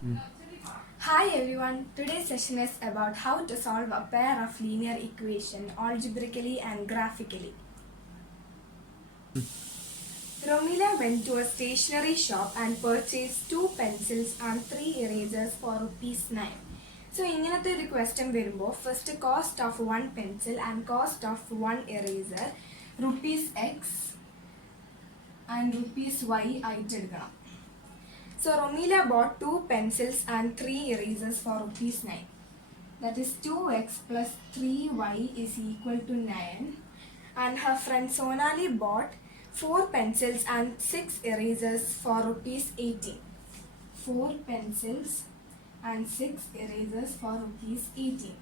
Hi everyone, today's session is about how to solve a pair of linear equation algebraically and graphically. Romila went to a stationery shop and purchased 2 pencils and 3 erasers for ₹9. So ഇങ്ങനത്തെ ഒരു question വരുമ്പോൾ first cost of one pencil and cost of one eraser ₹x and ₹y ആയിട്ട് എടുക്കണം. So Romila bought 2 pencils and 3 erasers for ₹9. That is 2x plus 3y is equal to 9. And her friend Sonali bought 4 pencils and 6 erasers for ₹18. 4 pencils and 6 erasers for ₹18.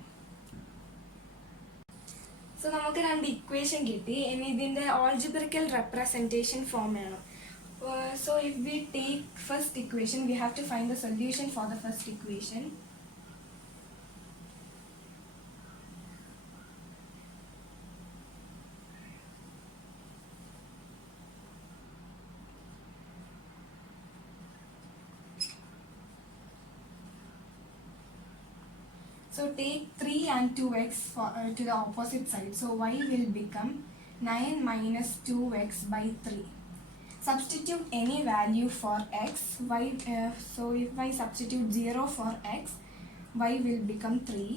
So നമുക്ക് രണ്ട് equation കിട്ടി. ഇനി ഇതിൻ്റെ algebraical representation form ആണ്. So if we take first equation, we have to find the solution for the first equation. So take 3 and 2x to the opposite side. So y will become 9 minus 2x by 3. Substitute any value for x. So if I substitute 0 for x, y will become 3.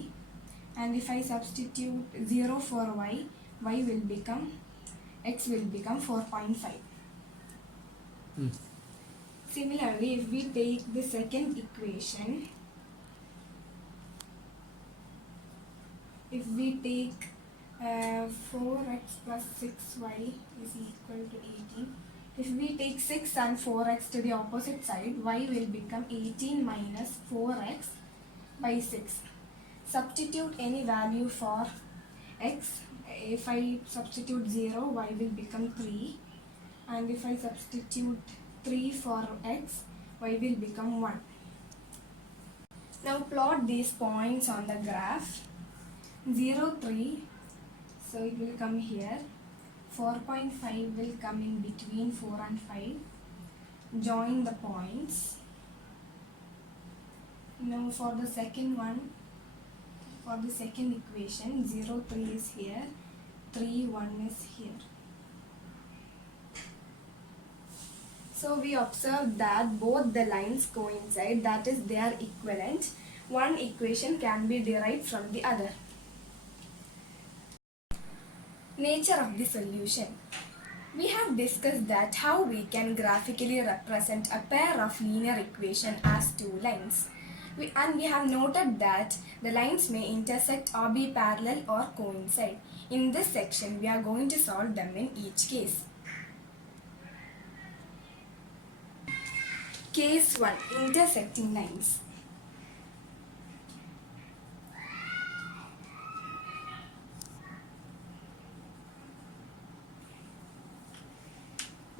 And if I substitute 0 for y will become, x will become 4.5. Similarly, if we take the second equation, if we take 4x plus 6y is equal to 18. If we take 6 and 4x to the opposite side, y will become 18 minus 4x by 6. Substitute any value for x. If I substitute 0, y will become 3. And if I substitute 3 for x, y will become 1. Now plot these points on the graph. 0, 3, so it will come here. 4.5 will come in between 4 and 5. Join the points. Now for the second one, for the second equation, 0, 3 is here, 3, 1 is here. So we observe that both the lines coincide, that is they are equivalent. One equation can be derived from the other. Nature of the solution. We have discussed that how we can graphically represent a pair of linear equation as two lines. We have noted that the lines may intersect or be parallel or coincide. In this section, we are going to solve them in each case. Case 1. Intersecting lines.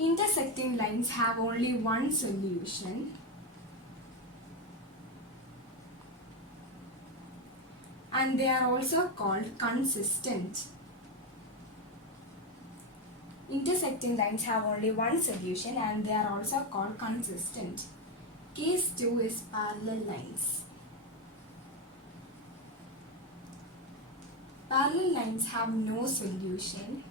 Intersecting lines have only one solution, and they are also called consistent. Intersecting lines have only one solution and they are also called consistent. Case 2 is parallel lines. Parallel lines have no solution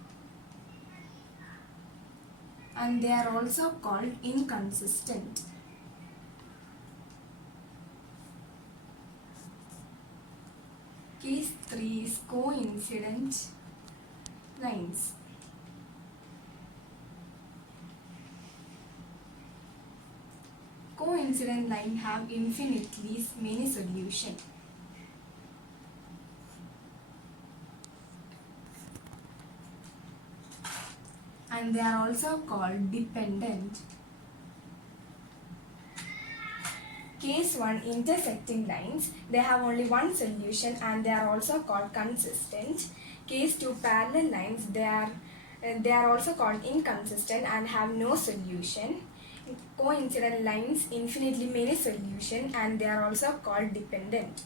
and they are also called inconsistent. Case 3 is coincident lines. Coincident lines have infinitely many solutions. And they are also called dependent. Case 1, intersecting lines, they have only one solution and they are also called consistent. Case 2, parallel lines, they are also called inconsistent and have no solution. Coincident lines, infinitely many solutions and they are also called dependent.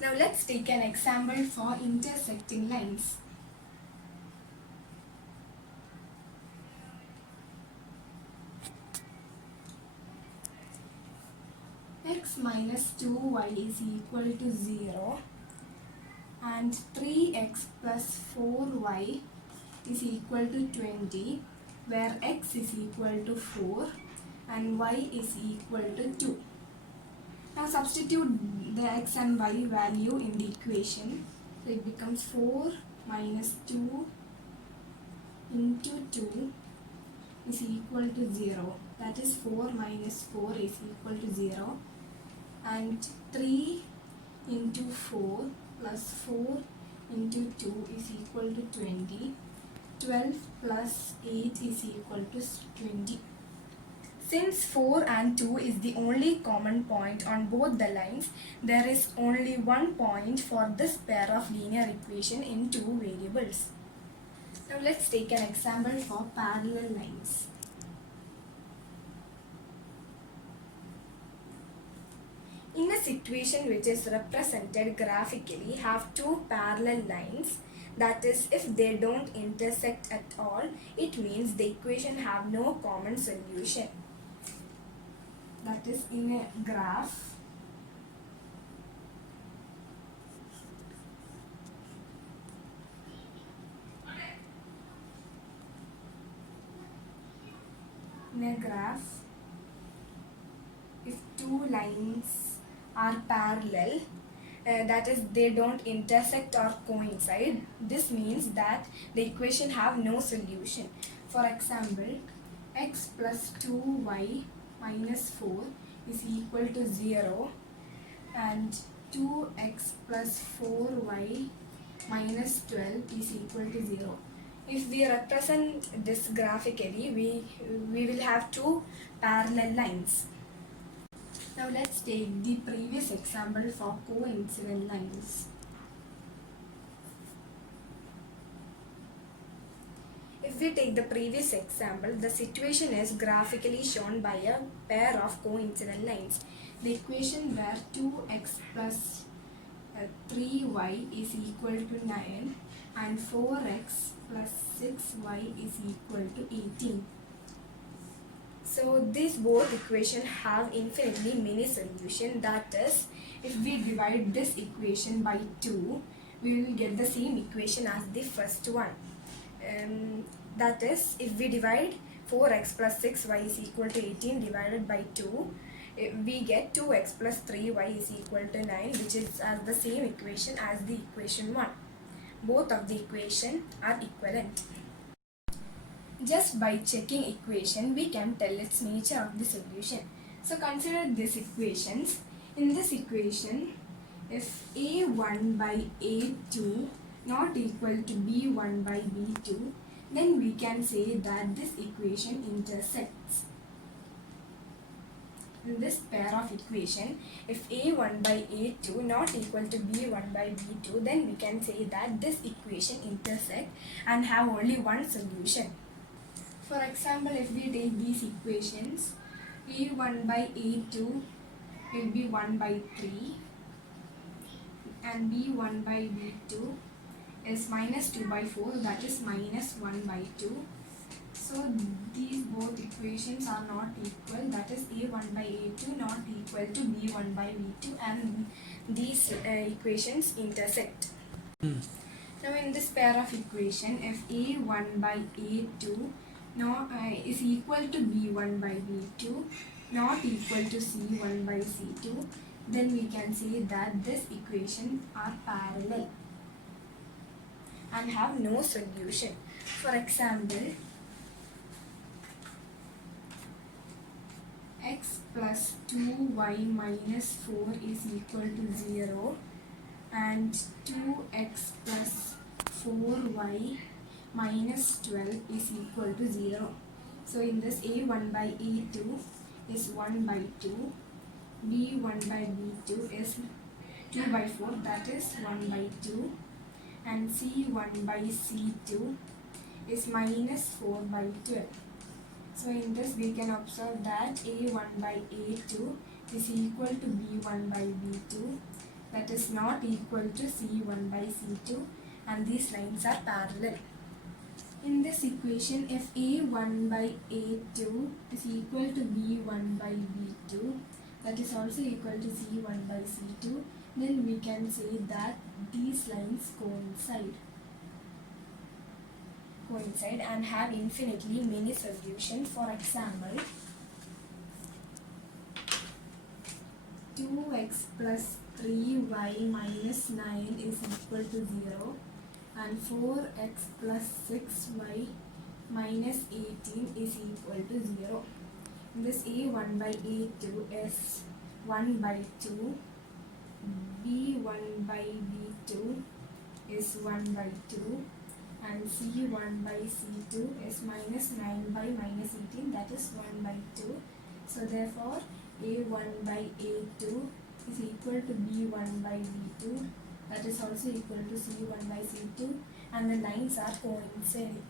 Now let's take an example for intersecting lines. x minus 2y is equal to 0 and 3x plus 4y is equal to 20, where x is equal to 4 and y is equal to 2. Now substitute the x and y value in the equation. So it becomes 4 minus 2 into 2 is equal to 0. That is 4 minus 4 is equal to 0. And 3 into 4 plus 4 into 2 is equal to 20. 12 plus 8 is equal to 20. Since 4 and 2 is the only common point on both the lines, there is only one point for this pair of linear equation in two variables. Now let's take an example for parallel lines. In a situation which is represented graphically, have two parallel lines, that is, if they don't intersect at all, it means the equation have no common solution. That is, in a graph, if two lines are parallel, that is, they don't intersect or coincide, this means that the equation have no solution. For example, x plus 2y minus 4 is equal to 0 and 2x plus 4y minus 12 is equal to 0. If we represent this graphically, we will have two parallel lines. Now let's take the previous example for coincident lines. If we take the previous example, the situation is graphically shown by a pair of coincident lines. The equation where 2x plus 3y is equal to 9 and 4x plus 6y is equal to 18. So these both equations have infinitely many solutions. That is, if we divide this equation by 2, we will get the same equation as the first one. That is, if we divide 4x plus 6y is equal to 18 divided by 2, we get 2x plus 3y is equal to 9, which is as the same equation as the equation 1. Both of the equations are equivalent. Just by checking equation, we can tell its nature of the solution. So consider these equations. In this equation, if a1 by a2 not equal to b1 by b2, then we can say that this equation intersects. In this pair of equation, if a1 by a2 not equal to b1 by b2, then we can say that this equation intersect and have only one solution. For example, if we take these equations, a1 by a2 will be 1 by 3 and b1 by b2 is minus 2 by 4, that is minus 1 by 2. So these both equations are not equal, that is a1 by a2 not equal to b1 by b2, and these equations intersect. Now in this pair of equation, if a1 by a2 is equal to b1 by b2 not equal to c1 by c2, then we can say that this equation are parallel and have no solution. For example, x plus 2y minus 4 is equal to 0 and 2x plus 4y minus 12 is equal to 0. So in this, a1 by a2 is 1 by 2, b1 by b2 is 2 by 4, that is 1 by 2, and c1 by c2 is minus 4 by 12. So in this, we can observe that a1 by a2 is equal to b1 by b2, that is not equal to c1 by c2, and these lines are parallel. In this equation, if a1 by a2 is equal to b1 by b2, that is also equal to C1 by C2, then we can say that these lines coincide and have infinitely many solutions. For example, 2x plus 3y minus 9 is equal to 0, and 4x plus 6y minus 18 is equal to 0. This A1 by A2 is 1 by 2, B1 by B2 is 1 by 2, and C1 by C2 is minus 9 by minus 18, that is 1 by 2. So therefore A1 by A2 is equal to B1 by B2, that is also equal to C1 by C2, and the lines are coinciding.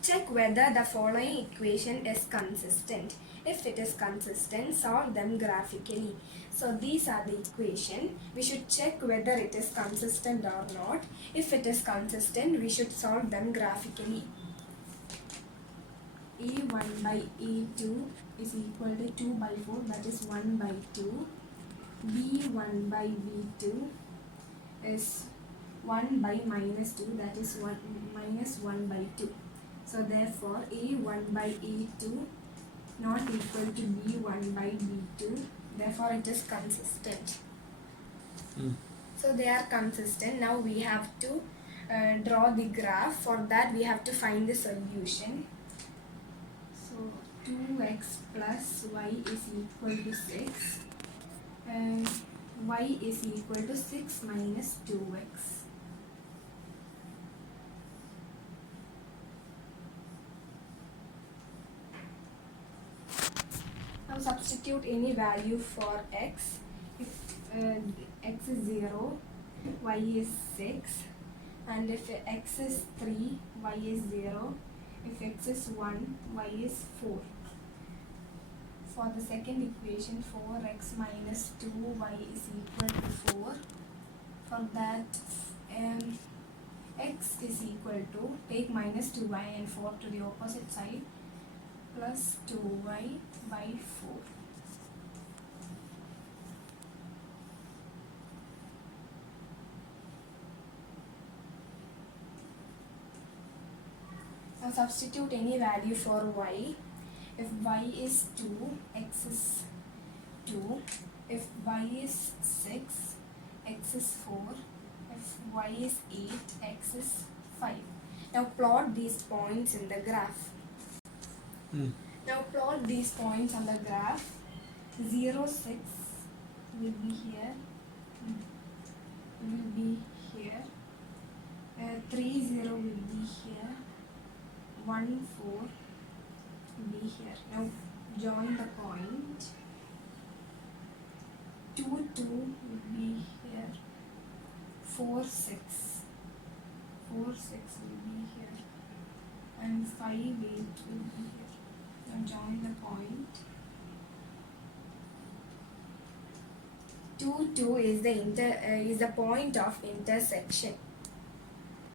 Check whether the following equation is consistent. If it is consistent, solve them graphically. So these are the equation. We should check whether it is consistent or not. If it is consistent, we should solve them graphically. A1 by A2 is equal to 2 by 4, that is 1 by 2. B1 by B2 is 1 by minus 2, that is 1 minus 1 by 2. So therefore A1 by A2 not equal to B1 by B2, therefore it is consistent. So they are consistent. Now we have to draw the graph. For that we have to find the solution. So 2x plus y is equal to 6, and y is equal to 6 minus 2x. Now substitute any value for x. If x is 0, y is 6, and if x is 3, y is 0. If x is 1, y is 4. For the second equation, 4x minus 2y is equal to 4. For that, x is equal to, take minus 2y and 4 to the opposite side, plus 2y by 4. Now substitute any value for y. If y is 2, x is 2. If y is 6, x is 4. If y is 8, x is 5. Now plot these points in the graph. Now plot these points on the graph. 0, 6 will be here, 3, 0 will be here, 1, 4 will be here. Now join the point. 2, 2 will be here, 4, 6 will be here, and 5, 8 will be here. Now join the point. 2, 2 is the point of intersection.